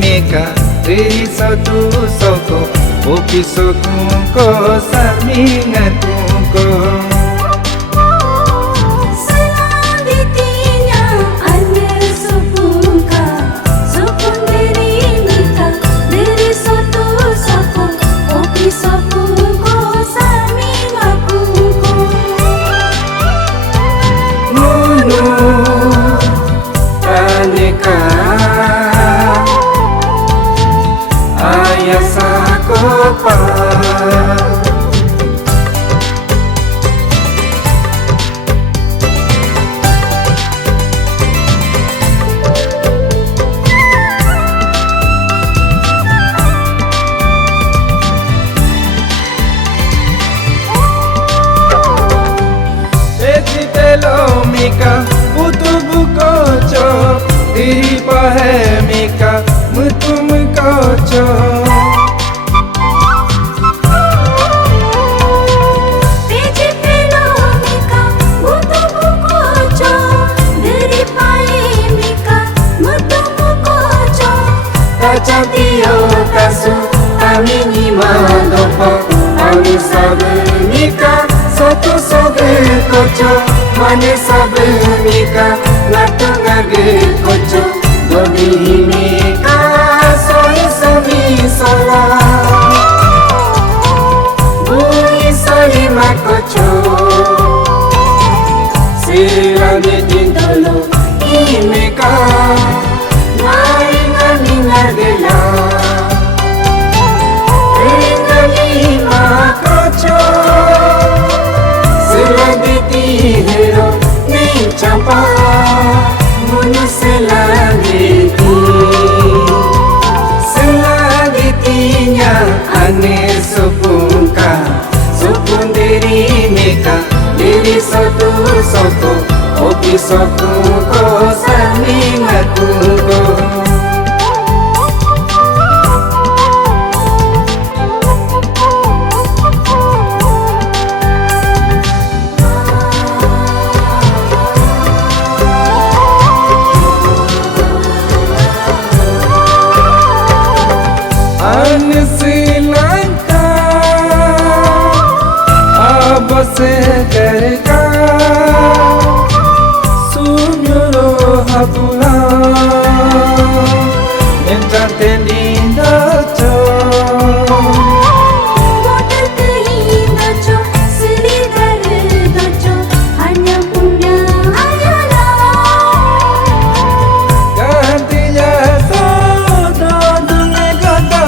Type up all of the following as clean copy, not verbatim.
meka diri satu soko opi sokunko samingatunko mika butu bukoco diri pahe mika mutu mukoco peji pelo mika butu bukoco diri pahe mika mutu mukoco tacatio kasu amini mandopo ami sabe mika soto sobe koco mane sabe mika natungage koco doni mika soi sami sola bui soi makoco sila de tindolo imeka nai ngani ngagela ngani makoco sila de tihero chapa munu selagitinya ane supungka supundiri meka diri satu soko opi sokunko samingatunko se kerka sumyoro hapula entrate linda cho bodate linda cho silidar docho hanya punya ayala gantiya sodo dunge godo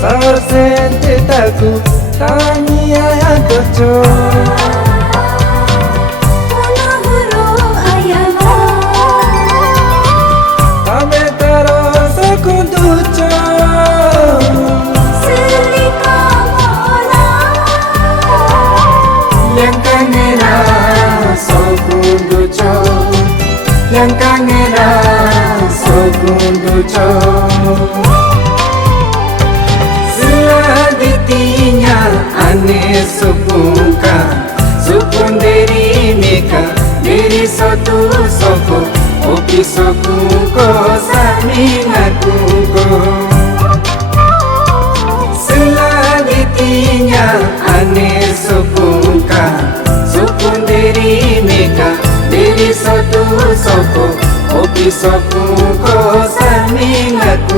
sasente taku tanya ya docho yang kangera segundo cho selagitinya ane supungka supundiri meka diri satu soko opi sokunko samingatunko selagitinya ane supungka supundiri meka diri satu soko opi sokunko samingatunko